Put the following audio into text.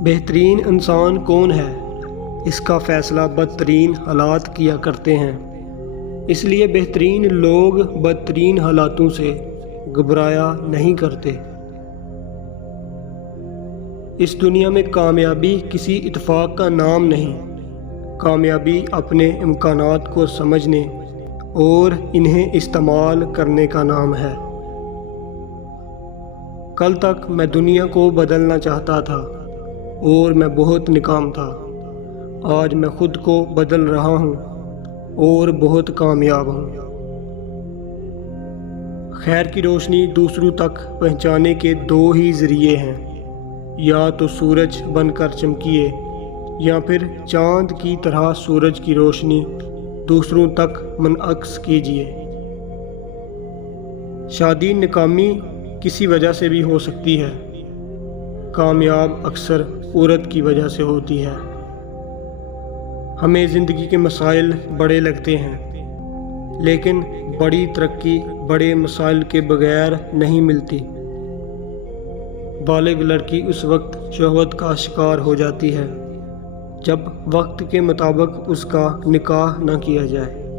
بہترین انسان کون ہے، اس کا فیصلہ بدترین حالات کیا کرتے ہیں، اس لیے بہترین لوگ بدترین حالاتوں سے گھبرایا نہیں کرتے۔ اس دنیا میں کامیابی کسی اتفاق کا نام نہیں، کامیابی اپنے امکانات کو سمجھنے اور انہیں استعمال کرنے کا نام ہے۔ کل تک میں دنیا کو بدلنا چاہتا تھا اور میں بہت ناکام تھا۔ آج میں خود کو بدل رہا ہوں اور بہت کامیاب ہوں۔ خیر کی روشنی دوسروں تک پہنچانے کے دو ہی ذریعے ہیں، یا تو سورج بن کر چمکیے یا پھر چاند کی طرح سورج کی روشنی دوسروں تک منعکس کیجیے۔ شادی ناکامی کسی وجہ سے بھی ہو سکتی ہے، کامیاب اکثر عورت کی وجہ سے ہوتی ہے۔ ہمیں زندگی کے مسائل بڑے لگتے ہیں، لیکن بڑی ترقی بڑے مسائل کے بغیر نہیں ملتی۔ بالغ لڑکی اس وقت شہوت کا شکار ہو جاتی ہے جب وقت کے مطابق اس کا نکاح نہ کیا جائے۔